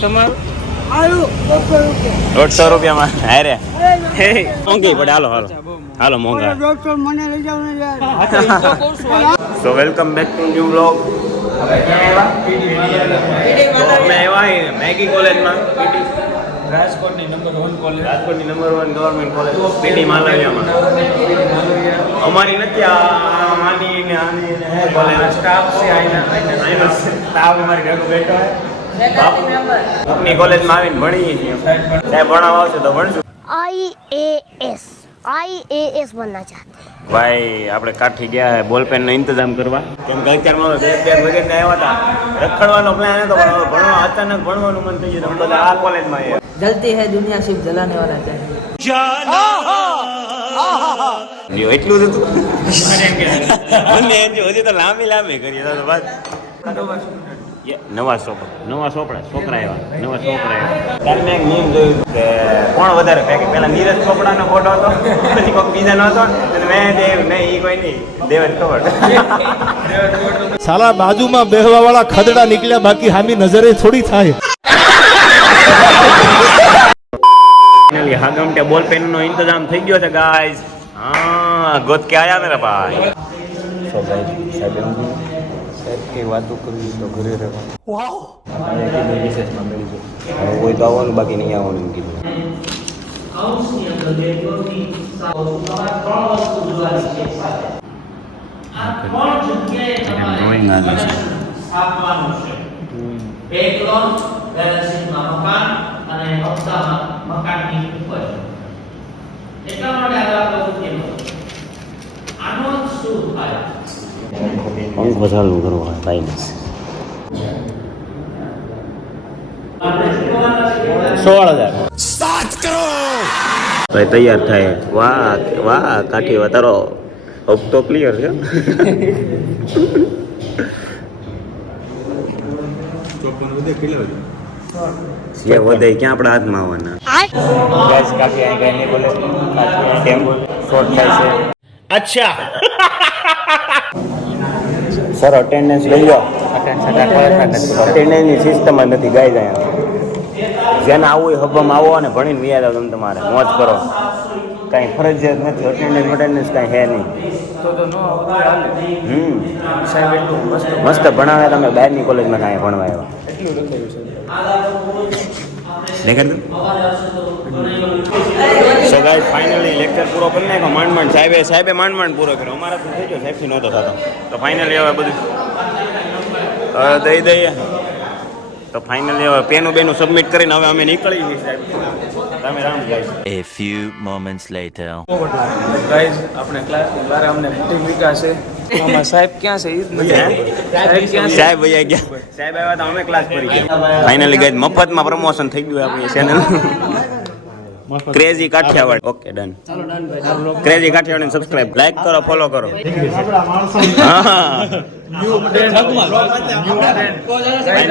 તમારું 150 રૂપિયામાં હારે મોંઘી પડે. હાલો હાલો હાલો મોંઘા. સો welcome back to new blog. અમે આવ્યા મેગી કોલેજમાં, રાજકોટની નંબર 1 કોલેજ, રાજકોટની નંબર 1 ગવર્મેન્ટ કોલેજ પીટી માલવિયામાં. અમારી નથી આ માની ને આની કોલેજ સ્ટાફ છે આઈના સ્ટાફ અમારી ભેગો બેઠો છે. આપની કોલેજમાં આવીને ભણીએ છીએ. સાહેબ ભણાવવા આવશે તો ભણશું. आईएएस बनना चाहते हैं ભાઈ આપણે કાઠી ગયા હે બોલપેન નો ઇંતજામ કરવા, કેમ કે અત્યારમાં બેગ વગેરે આવ્યા હતા. રખડવાનો પ્લાન હતો પણ ભણવા અચાનક ભણવાનું મન થઈ ગયું. બધા આ કોલેજમાં આવ્યા. जलती है दुनिया सिर्फ जलाने वाला चाहिए. એટલું જ હતું. હજી તો લાંબી લાંબી કરીએ તો બસ. નવા છોકરા આવ્યા. ત્યારે મેં એક મીમ જોયું કે કોણ વધારે ફેંકે. પેલા નીરજ ચોપડાનો ફોટો હતો, પછી કોઈ બીજાનો હતો, અને મેં દેવ નહીં, એ કોઈ નહીં, દેવ જ ખબર. સાલા બાજુમાં બેહવા વાળા ખદડા નીકળ્યા, બાકી હામી નજરે થોડી થાય. હાગમટે બોલપેન નો ઇંતજામ થઈ ગયો છે ગાઈઝ. હા ગોત કે આયા મેરા ભાઈ. સો ગાઈઝ સાહેબ કે વાતો કરવી તો ઘરે રહેવાનું. વાવ વિશેષમાં મળી જાય. કોઈ તો આવવાનું, બાકી નહીં આવવાનું એમ કીધું. પંખો ચાલુ કરવો હોય ભાઈ. 16,000 ભાઈ તૈયાર થાય. વાહ વાહ કાઠી વાહ, તારો હબ તો ક્લિયર છે. જે વધે ક્યાં આપણા હાથમાં આવવાના. ગેસ કાફી અહીં કઈ નહીં બોલે. કેમ શોર્ટ થાય છે? અચ્છા સર અટેન્ડન્સ લઈ લો. અટેન્ડન્સની સિસ્ટમ જ નથી ગાઈ જાય. જેને આવવું હોય હબમાં આવો અને ભણીને વ્યાજ આવો. તમે તમારે મોજ કરો, કાંઈ ફરજિયાત નથી. અટેન્ડન્સ કાંઈ હે નહીં. મસ્ત ભણાવે. તમે બહારની કોલેજમાં કાંઈ ભણવા આવ્યા દેખાડ દો. સો ગાઈસ ફાઇનલી લેક્ચર પૂરો કરી નાખ્યો. માંડ સાહેબે માંડ પૂરો કર્યો. અમારા તો થઈ ગયો, સાહેબથી નહોતો થતો. તો ફાઇનલી હવે બધું દઈ દઈએ. તો ફાઇનલી હવે પેનું સબમિટ કરીને હવે અમે નીકળી ગઈ. સાહેબ તમે Ram guys. A few moments later. Guys આપણે ક્લાસની બહાર અમને મીટિંગ વિકા છે. આમાં સાહેબ ક્યાં છે? ઈ જ નથી. સાહેબ ક્યાં છે? સાહેબ વયા ગયા. સાહેબ આવ્યા તો અમે ક્લાસ કરી ગયા. ફાઇનલી ગાઈસ મફતમાં પ્રમોશન થઈ ગયું આપણી channel crazy Kathiawad. Okay done. Crazy Kathiawad subscribe, like કરો, ફોલો કરો. હા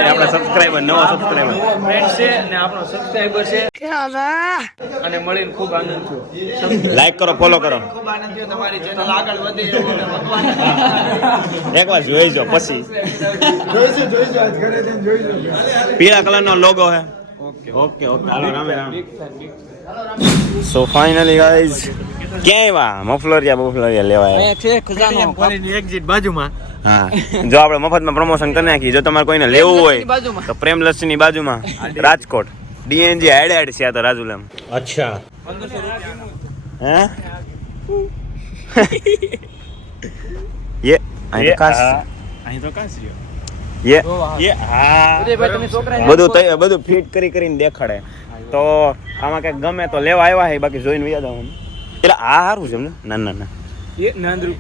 આપણા સબસ્ક્રાઇબર, નવો સબસ્ક્રાઇબર ફ્રેન્ડ છે ને આપણો સબસ્ક્રાઇબર છે. અને મળીને ખૂબ આનંદ થયો. લાઈક કરો, ફોલો કરો. ખૂબ આનંદ થયો. તમારી ચેનલ આગળ વધે એવો અમે ભગવાન એકવાર જોઈજો પછી. પીળા કલરનો લોગો હે. ઓકે હાલો રામે રામ. સો ફાઇનલી ગાઈઝ ક્યાં આવ્યા? મફલરિયા લેવા આવ્યા. છે ખજાનો કોલેજની એક્ઝિટ બાજુમાં. હા જો આપણે મફતમાં પ્રમોશન કરી નાખી. જો તમારે કોઈને લેવું હોય તો પ્રેમ લસ્સીની બાજુમાં રાજકોટ ડીએનજી હેડ છે. આ તો રાજુલામ. અચ્છા હે યે અહીં તો કાસ યે હા બધું ફિટ કરીને દેખાડે. તો આમાં કઈક ગમે તો લેવા આવ્યા છે, બાકી જોઈને યાદ આવવાનું. એટલે આ સારું છે ના એ નાંદરું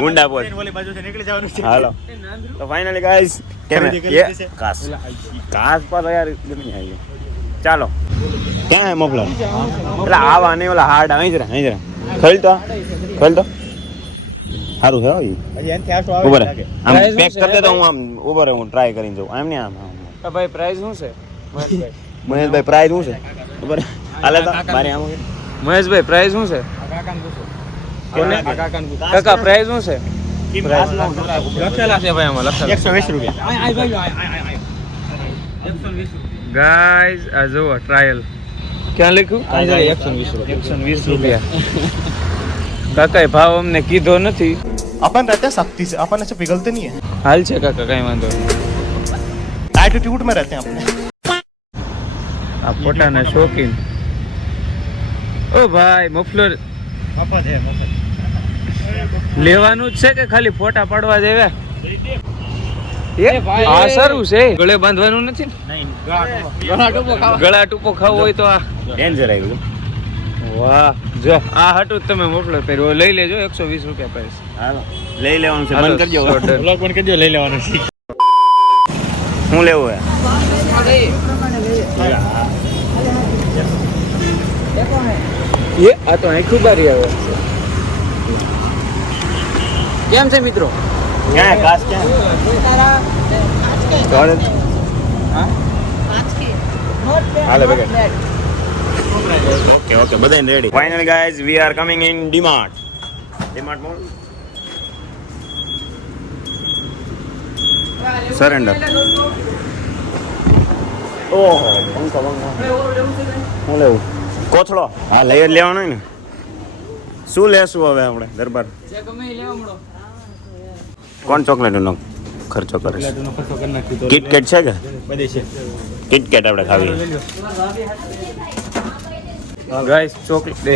ગુંડા બોલ. હાલો તો ફાઇનલી ગાઈસ કેમ કાસ પાસ યાર ગમી આવી. ચાલો ક્યાં હે મોકલો. એટલે આવા નહીં, ઓલા હાર્ડ અહીં જ ખોલ તો સારું છે. ઉભો રહે, આમ પેક કરી દે તો હું આમ ઉભો રહે, હું ટ્રાય કરીને જોઉં. એમ નહીં આમ ભાઈ પ્રાઇસ શું છે? મહેશભાઈ પ્રાઇસ શું છે? ઉભો રહે હાલે તો મારે આમ મહેશભાઈ પ્રાઇસ શું છે? કાકા પ્રાઇસ શું છે? લખેલા છે ભાઈ આમાં લખેલા 120 રૂપિયા. ગાઈઝ આ જુઓ ટ્રાયલ ક્યાં લખ્યું 120 રૂપિયા કાકાએ ભાવ અમને કીધો નથી अपन रहते हैं सख्ती से, अपन ऐसे पिघलते नहीं है, હાલ છે કાકા કઈ વાંધો નહીં. एटीट्यूड में रहते हैं अपने. આ ફોટાના શોખીન ઓ ભાઈ મફલર લેવાનું જ છે કે ખાલી ફોટા પાડવા દેવા આ સારું છે ગળે બાંધવાનું નથી ને ગળા ટૂંકો ખાવો હોય તો આ ડેન્જર આવ્યું. વાહ જો આ હાટું જ તમે મોકલો પહેર્યો લઈ લેજો 120 રૂપિયા પૈસ હાલો લઈ લેવાનું છે. હાલો, બંધ કરજો. order. બ્લોગ બંધ કરજો. લઈ લેવાનું છે. શું લેવું હે? એ આ તો આખું બારી આવે કેમ છે મિત્રો ક્યાં કાસ ક્યાં? હાલે બેગર. ઓકે ઓકે બધાને ready. Finally guys we are coming in DMart. DMart mall. Surrender. ઓહો બંકો બંકો. શું લેવું? કોથળો. હા લઈ જ લેવાનો ને. શું લેશું હવે આપણે દરબાર? કોણ ચોકલેટનો ખર્ચો કરે છે? કિટકેટ છે કે? બધી છે. કિટકેટ આપણે ખાવી. ગાઈસ ચોકલેટ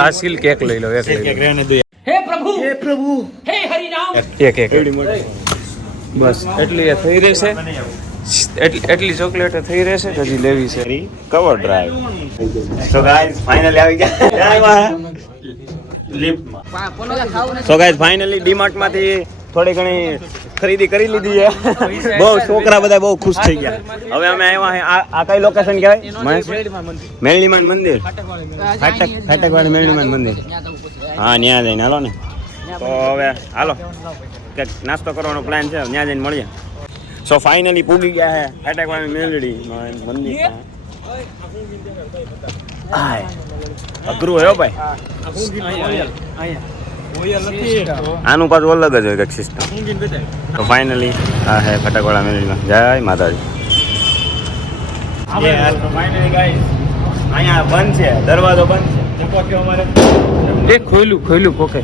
આ સિલ્ક કેક લઈ લો એક લઈ લો એક એક બસ એટલી એ થઈ રહેશે એટલી ચોકલેટ થઈ રહેશે કે હજી લેવી છે cover drive. So guys finally આવી ગયા લિફ્ટમાં. સો ગાઈઝ ફાઇનલી ડીમાર્ટ માંથી થોડી ઘણી ખરીદી કરી લીધી છે. બહુ છોકરા બધા બહુ ખુશ થઈ ગયા. હવે અમે આવ્યા આ કઈ લોકેશન કહેવાય? મેળીમાન મંદિર. ફાટકવાળી મેળીમાન મંદિર. હા ત્યાં જઈને હાલો ને. તો હવે હાલો કંઈક નાસ્તો કરવાનો પ્લાન છે. ત્યાં જઈને મળીએ. સો ફાઇનલી પૂગી ગયા છે ફાટકવાળી મેલડી મંદિર. હાય અઘરું હે ભાઈ. આનું પાછું અલગ જ હોય કંઈક સિસ્ટમ. તો ફાઇનલી આ હે ફટાકવાળા મેળવીમાં. જય માતાજી. અહીંયા બંધ છે, દરવાજો બંધ છે. અમારે એ ખોલ્યું પોકે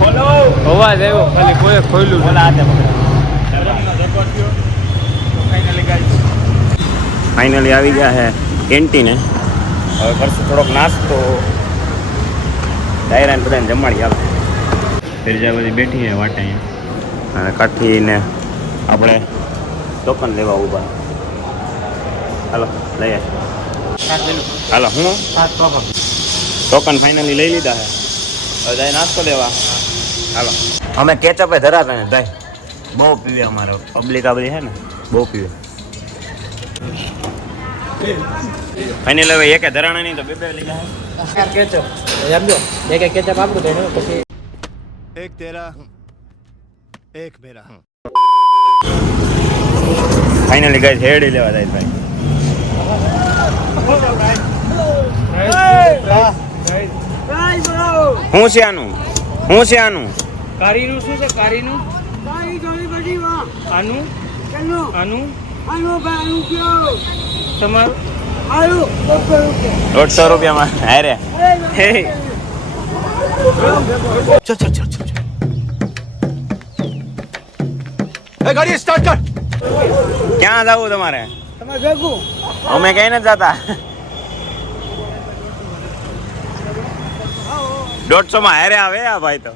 ખોલો અવાજ આવ્યો ખાલી કોઈ ખોલ્યું બોલા હાથે ફાઇનલી આવી ગયા છે કેન્ટીને. હવે કરશું થોડોક નાસ્તો. ડાયરાને બધાને જમાડી આવે. ફિરજા બધી બેઠી છે વાટે અહીંયા અને કાઠીને આપણે ટોકન લેવા ઊભા. હાલો લઈએ. હાલો હું ટોકન ફાઇનલી લઈ લીધા છે. હવે જાય નાસ્તો લેવા. હાલો અમે કેચઅપ ધરાતા ને ભાઈ બહુ પીવે. અમારે પબ્લિક આ બધી છે ને બહુ પીવે. ફાઇનલ હવે એક ધરાણા નહીં તો બે લીધા. एक तेरा एक मेरा. ફાઇનલી ગાઈસ હેડી લેવા જાય ભાઈ. હું છે આનું? હું છે આનું? કારીનું શું છે કારીનું આનું આનું તમારું 150 રૂપિયામાં હારે. चल चल चल चल. गाड़ी स्टार्ट कर. ક્યાં જવું તમારે? અમે કઈ નથી જતા. 150 માં હારે આવે આ ભાઈ તો.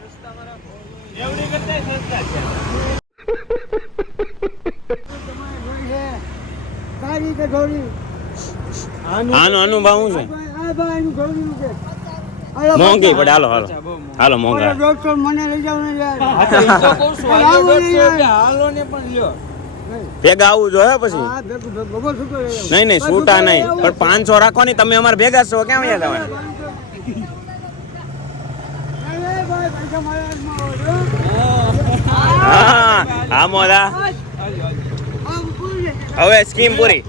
આનું અનુભવ શું છે? મોંઘી પડે. હાલો હાલો હાલો મોંઘા. ભેગા આવવું જોઈએ પછી. નહીં નહીં છૂટા નહીં પણ 500 રાખો ને. તમે અમારે ભેગા છો ક્યાં વયા જવાના? હા હા મોદા. હવે સ્કીમ પૂરી.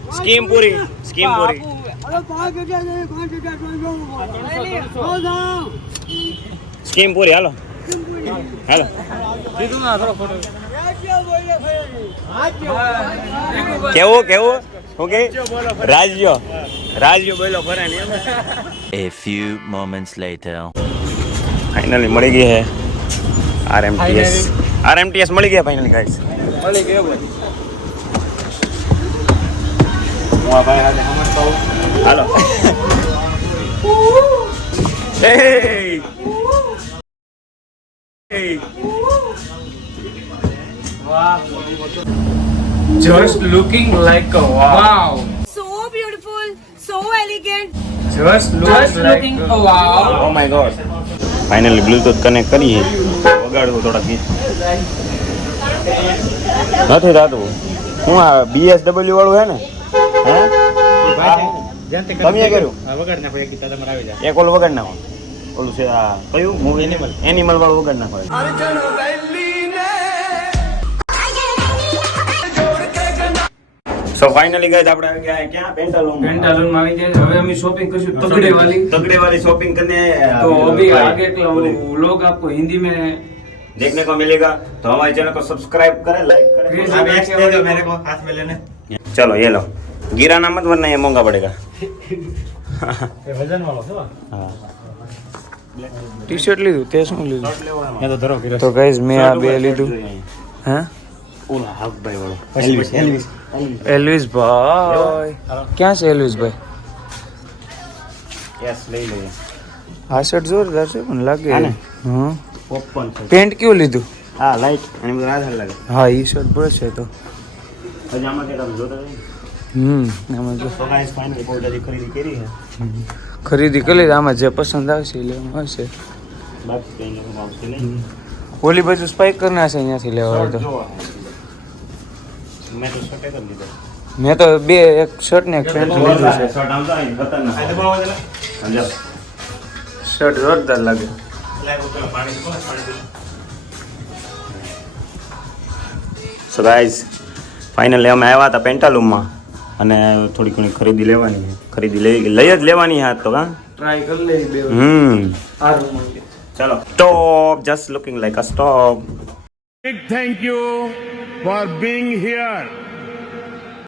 સ્કીમ પૂરી હાલો હાલો કેવું ઓકે રાજ્યો બોલો ફરે ને A few moments later. Finally મળી ગઈ હે આરએમટીએસ મળી ગયા ફાઇનલી ગાઈસ મળી ગયો ભાઈ. હું આ ભાઈ હાથે સમજતો હોઉં. હાલો Just looking like a wow. So beautiful, so elegant. Just looking a wow. Oh my God finally Bluetooth connect કરીએ વગાડવું થોડા ગીત નથી થતું હું આ BSW વાળું હે ને હે તમે કર્યું એક ઓલું વગાડ નાખો ઓલું છે આ કયું મૂવી એનિમલ વાળું વગાડ નાખો સો ફાઇનલી ગાઈસ આપણે આવી ગયા ક્યાં પેન્ટાલૂન पेंटालून में આવી જાય હવે અમે શોપિંગ કરશું तगड़े वाली शॉपिंग करने तो अभी आगे के लोग आपको हिंदी में देखने को मिलेगा तो हमारे चैनल को सब्सक्राइब करें लाइक करें आप X दे दो मेरे को हाथ में लेने चलो ये लो गिराना मत वरना ये महंगा पड़ेगा વજન વાળો છે हाँ टी शर्ट लीधું તે શું લીધું એ તો ધરો તો ગાઈઝ મેં આ બે લીધું હે ओला हाफ भाई वालों એલ્વિસ એલ્વિસ ભાઈ ક્યાં છે એલ્વિસ ભાઈ यस ले लो ये આ શર્ટ જોરદાર છે પણ લાગે હા ને? હા पॉपकॉर्न से પેન્ટ ક્યું લીધું हाँ लाइट અને બધું આધાર લાગે હા ઈ શર્ટ પડે છે તો હજી આમાં કે તમે જોતા આમાં જો તો ગાઈસ ફાઇનલી બોર્ડર ખરીદી કરી है ખરીદી કરી લીધી. આમાં જે પસંદ આવશે એ લેવાનું આવશે. બાકી કઈ નથી આવશે નહીં ઓલી બાજુ સ્પાઈક કરી નાખશે અહીંયાથી લેવા હોય તો જો મેં તો શર્ટ કરી લીધો મેં તો બે એક શર્ટ ને એક પેન્ટ લીધું છે. શર્ટ આમ તો અહીં ખતરનાક આ તો બરાબર છે સમજો શર્ટ જોરદાર લાગે. સો ગાઈઝ ફાઇનલી અમે આવ્યા હતા પેન્ટાલૂમમાં અને થોડી ઘણી ખરીદી લેવાની છે. ખરીદી લઈ જ લેવાની હાથ તો હા ટ્રાય કરી લઈ બે સારું મળે. ચલો stop just looking like a stop Big thank you for being here.